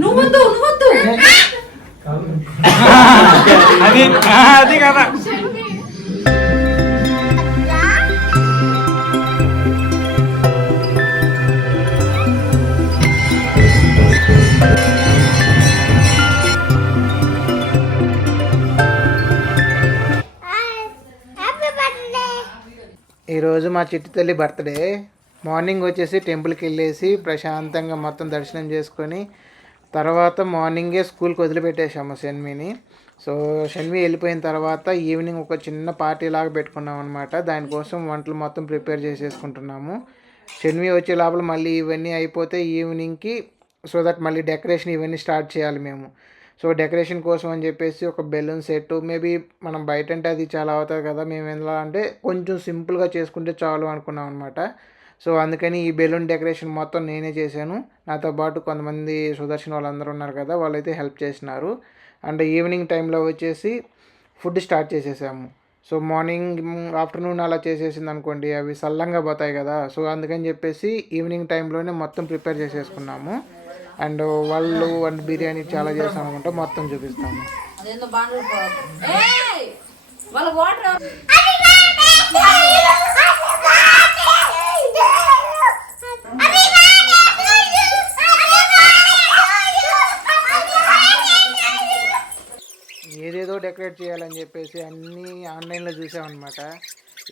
నువ్వొద్దు నువ్వొద్దు అది ఆ, అది కదా ఈరోజు మా చిట్టి తల్లి బర్త్డే. మార్నింగ్ వచ్చేసి టెంపుల్కి వెళ్ళేసి ప్రశాంతంగా మొత్తం దర్శనం చేసుకొని తర్వాత మార్నింగే స్కూల్కి వదిలిపెట్టేసాము షన్మిని. సో షణ్మి వెళ్ళిపోయిన తర్వాత ఈవినింగ్ ఒక చిన్న పార్టీ లాగా పెట్టుకున్నాం అనమాట దానికోసం వంటలు మొత్తం ప్రిపేర్ చేసేసుకుంటున్నాము. షణ్మి వచ్చే లోపల మళ్ళీ ఇవన్నీ అయిపోతే ఈవినింగ్కి సో దట్ మళ్ళీ డెకరేషన్ ఇవన్నీ స్టార్ట్ చేయాలి మేము. సో డెకరేషన్ కోసం అని చెప్పేసి ఒక బెలూన్ సెట్ మేబీ మనం బయట అంటే అది చాలా అవుతుంది కదా మేము ఎలా అంటే కొంచెం సింపుల్గా చేసుకుంటే చాలు అనుకున్నాం అనమాట సో అందుకని ఈ బెలూన్ డెకరేషన్ మొత్తం నేనే చేశాను. నాతో పాటు కొంతమంది సుదర్శన్ వాళ్ళందరూ ఉన్నారు కదా వాళ్ళైతే హెల్ప్ చేసినారు. అండ్ ఈవినింగ్ టైంలో వచ్చేసి ఫుడ్ స్టార్ట్ చేసేసాము. సో మార్నింగ్ ఆఫ్టర్నూన్ అలా చేసేసింది అనుకోండి అవి సల్లంగా పోతాయి కదా. సో అందుకని చెప్పేసి ఈవినింగ్ టైంలోనే మొత్తం ప్రిపేర్ చేసేసుకున్నాము. అండ్ వాళ్ళు అండ్ బిర్యానీ చాలా చేస్తాం అనుకుంటే మొత్తం చూపిస్తాము. ఏదేదో డెకరేట్ చేయాలని చెప్పేసి అన్నీ ఆన్లైన్లో చూసామన్నమాట.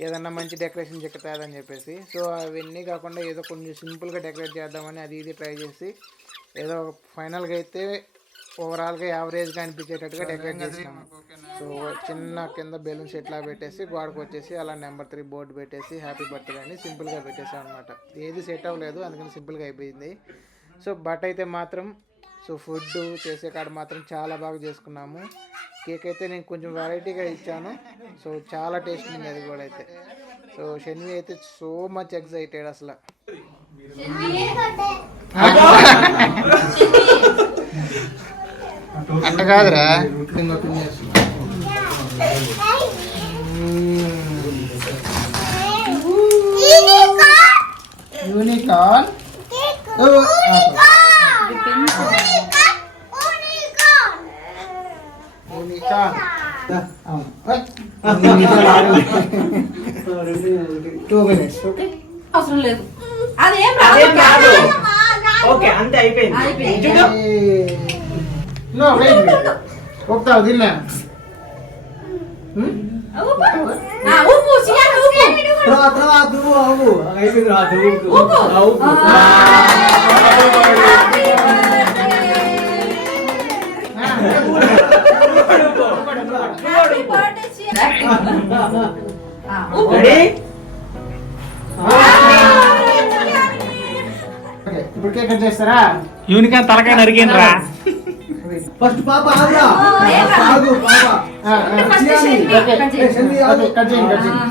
ఏదన్నా మంచి డెకరేషన్ చెక్కుతుందని చెప్పేసి. సో అవన్నీ కాకుండా ఏదో కొంచెం సింపుల్గా డెకరేట్ చేద్దామని అది ఇది ట్రై చేసి ఏదో ఫైనల్గా అయితే ఓవరాల్గా యావరేజ్గా అనిపించేటట్టుగా డెకరేట్ చేసినాము. సో చిన్న కింద బెలూన్స్ ఎట్లా పెట్టేసి గోడకు వచ్చేసి అలా నెంబర్ త్రీ బోర్డు పెట్టేసి హ్యాపీ బర్త్డే అని సింపుల్గా పెట్టేసాం అనమాట ఏది సెట్ అవ్వలేదు అందుకని సింపుల్గా అయిపోయింది. సో బట్ అయితే మాత్రం సో ఫుడ్ చేసే కాడ మాత్రం చాలా బాగా చేసుకున్నాము. కేక్ అయితే నేను కొంచెం వెరైటీగా ఇచ్చాను. సో చాలా టేస్ట్ ఉంది అది కూడా అయితే. సో షన్వి అయితే సో మచ్ ఎక్సైటెడ్ అసలు. అంట కాదురా. యూనికార్న్. Two minutes okay. అవసరం లేదు. అదేం రాదు. ఓకే అంతే అయిపోయింది అయిపోయింది. చూడు నో వెయిట్ ఒప్పుతావు తిన్నా ఆ, ఊపు సియాన్ ఊపు ఊపు హ్యాపీ బర్త్డే సియాన్ కట్ చేస్తారా? యూనికాన్ తలకాయ నరికేను రా ఫస్ట్ పాప ఆగురా? ఆగు పాప. కట్ చేయి. షెల్ఫీ ఓకే ఆగు. కట్ చేయండి కట్ చేయండి.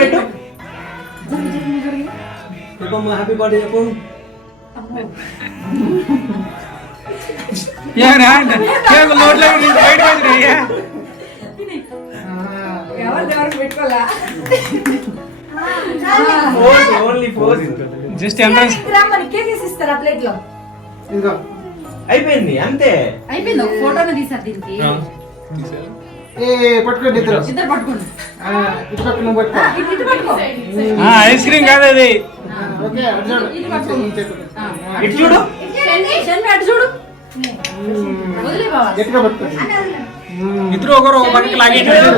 పెట్టు. చెప్పమ్మా హ్యాపీ బర్త్డే చెప్పు. కేక్ నోట్లో ఫోర్స్ జస్ట్ ఎంట్రన్స్. ఇస్తారా ప్లేట్లో ఇదిగో అయిపోయింది అంతే. అయిపోయింది ఒక ఫోటోని తీసారు దీనికి. ఏ పట్టుకోండి ఇద్దరు. ఇద్దరు పట్టుకోండి. ఆ, ఇటు పక్క నువ్వు పట్టుకో. ఆ, ఇటు ఇటు పట్టుకో. ఐస్ క్రీమ్ కాదు అది. ఆ, ఓకే అటు చూడు. ఇటు అటు గట్టిగా. ఇద్దరు ఒకరు ఒక పక్కకి లాగే చూడు.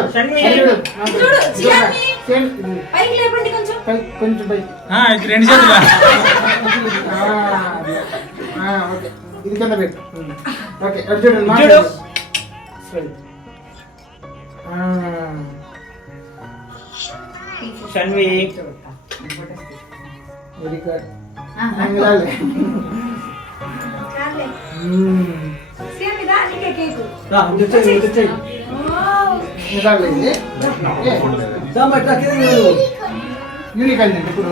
పైకి లేపండి కొంచెం. పై- కొంచెం పైకి ఇది రెండు చేతులు. ఆ, అది. ఆ, ఓకే. ఇది కింద పెట్టు. ఓకే అటు చూడు. సైడ్. ఆ. షన్వి వెరీ గుడ్ ఆహా. చాలే. సేమ్ ఇదా నీకే కేకు రా తెచ్చేయి తెచ్చేయి దా మరి ఇట్లా కింద నిలబడు. యూనిక్ అండి ఇప్పుడు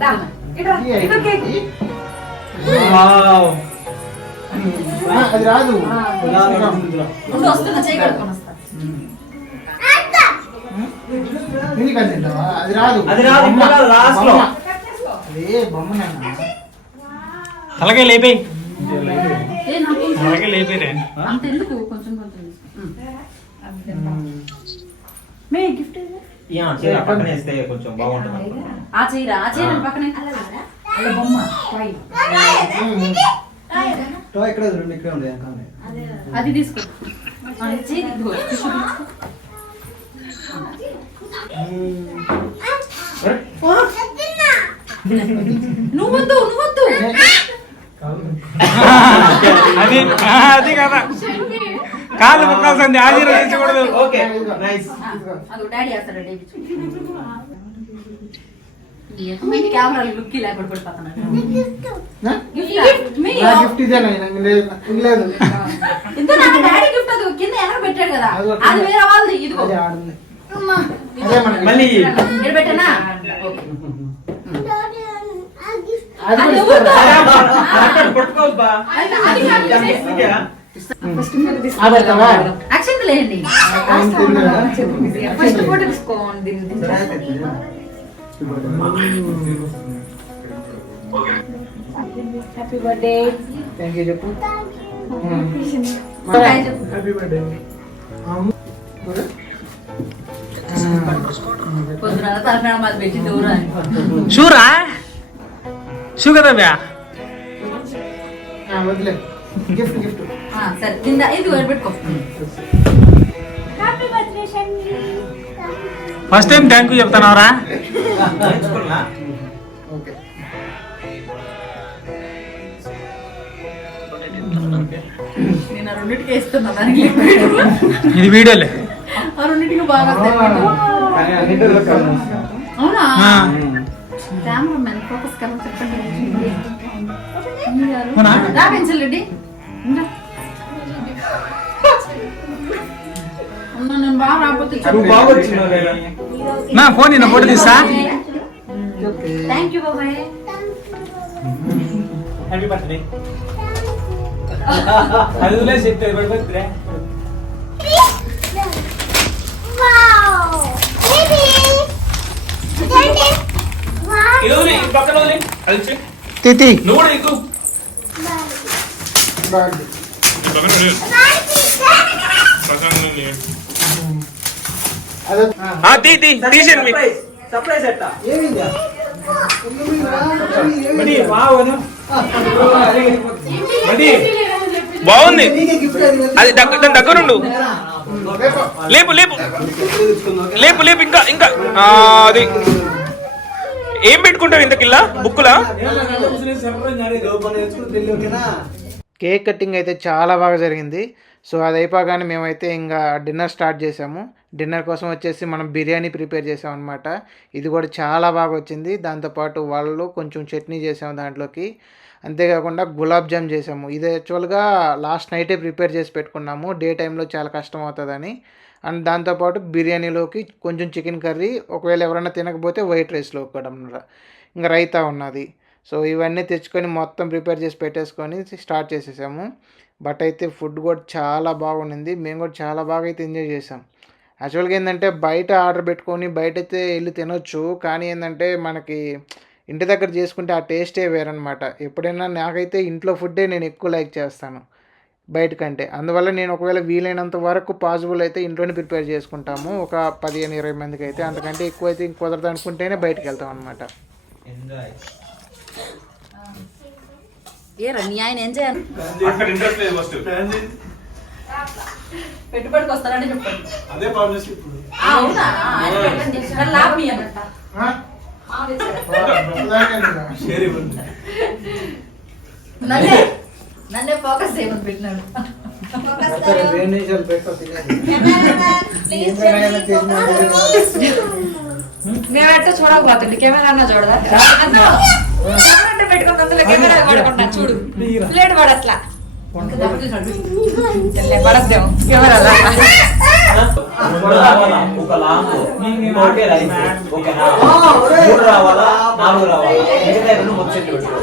దా ఇటు ఇటు కేకు వావ్ ఆ, అది రాదు. అది రాదు. అది రాదు, బొమ్మ. ఇప్పుడు రాదు, last లో. బొమ్మ. అదే బొమ్మ నాన్న. తలకే లేపేయి. ఏ నాకు తలకే లేపేరే అంత ఎందుకు? కొంచెం. మే గిఫ్ట్? యా చీర పక్కన వేస్తే కొంచెం బాగుంటుంది ఆ చీర ఆ చీర పక్కనే. అలా బొమ్మ ఇక్కడ రెండు ఇక్కడే ఉంది. అది తీసుకో. నువ్వొద్దు నువ్వొద్దు. అది అది కదా. కాళ్ళు ముక్కాల్సింది ఆశీర్వదించకూడదు ఓకే నైస్ అది డాడీ కెమెరాలు లుక్ ఆ? గిఫ్ట్ నా ఇదేనా నాకు లేదు ఇంత నాకు డాడీ గిఫ్ట్ అది కింద వెనక పెట్టాడు కదా? అది వేరే వాళ్ళది ఇదిగో. మళ్ళీ పెట్టానా? ఏం తిందిరా? ఫస్ట్ ఫోటో తీసుకోండి హ్యాపీ బర్త్డే థ్యాంక్ యూ చెప్పు హాయ్ చెప్పు. హ్యాపీ బర్త్డే షూరా షూ కదా బ్యా వదిలే గిఫ్ట్ గిఫ్ట్ సరే. ఇది పెట్టుకో happy birthday first time thank you liquid. ఇది వీడియోలే. అవునా? ఫోకస్ చెప్పండి. నా ఫోన్ నిన్న ఫోటో బాబాయ్. హ్యాపీ బర్త్డే అది వదిలేసి చెప్తే బర్త్డే తితి. నువ్వు కూడా ఎక్కువ బాగుంది తీసేయండి. సర్ప్రైజ్ ఎట్ట? ఏమిందా? బాగుంది. అది దగ్గర దాని దగ్గరుండు. లేపు. లేపు లేపు. లేపు ఇంకా ఇంకా. ఆ, అది. ఏం పెట్టుకుంటావు ఇంతకిల్లా బుక్కులా? ఓకేనా కేక్ కటింగ్ అయితే చాలా బాగా జరిగింది. సో అది అయిపోగానే మేమైతే ఇంకా డిన్నర్ స్టార్ట్ చేసాము. డిన్నర్ కోసం వచ్చేసి మనం బిర్యానీ ప్రిపేర్ చేసాం అనమాట ఇది కూడా చాలా బాగా వచ్చింది దాంతోపాటు వాళ్ళు కొంచెం చట్నీ చేసాము దాంట్లోకి. అంతేకాకుండా గులాబ్ జామ్ చేసాము. ఇది యాక్చువల్గా లాస్ట్ నైటే ప్రిపేర్ చేసి పెట్టుకున్నాము. డే టైంలో చాలా కష్టం అవుతుందని అండ్ దాంతోపాటు బిర్యానీలోకి కొంచెం చికెన్ కర్రీ ఒకవేళ ఎవరైనా తినకపోతే వైట్ రైస్లో కూడా ఇంకా రైతా ఉన్నది. సో ఇవన్నీ తెచ్చుకొని మొత్తం ప్రిపేర్ చేసి పెట్టేసుకొని స్టార్ట్ చేసేసాము. బట్ అయితే ఫుడ్ కూడా చాలా బాగుండింది. మేము కూడా చాలా బాగా అయితే ఎంజాయ్ చేసాం. యాక్చువల్గా ఏంటంటే బయట ఆర్డర్ పెట్టుకొని బయట అయితే వెళ్ళి తినొచ్చు. కానీ ఏంటంటే మనకి ఇంటి దగ్గర చేసుకుంటే ఆ టేస్టే వేరనమాట ఎప్పుడైనా నాకైతే ఇంట్లో ఫుడ్డే నేను ఎక్కువ లైక్ చేస్తాను బయట కంటే అందువల్ల నేను ఒకవేళ వీలైనంత వరకు పాసిబుల్ అయితే ఇంట్లోనే ప్రిపేర్ చేసుకుంటాము. ఒక పదిహేను ఇరవై మందికి అయితే. అంతకంటే ఎక్కువ అయితే ఇంక కుదరదు అనుకుంటేనే బయటకు వెళ్తాం అనమాట ఎంజాయ్ ఏరా నీ ఆయన ఏం చేయాలి? పెట్టుబడికి వస్తారంటే చెప్పండి. అదే పాలసీ ఇప్పుడు. ఆ, అవునా? లాభం ఇవ్వండి. నన్నే నన్నే ఫోకస్ చేయమని పెట్టినాడు. రెండు మేమెట్ట చూడకపోతుంది. కెమెరా అన్న చూడదా? అంటే పెట్టుకుని అందులో కెమెరా పడకుండా చూడు. ప్లేట్ పడట్లా పడద్దేమో కెమెరా ఒక లాంగ్ ఇంకోటి రైస్. ఓకేనా? మూడు రావాలా? నాలుగు రావాలా? మిగతా రెండు ముచ్చట్లు పెట్టుకో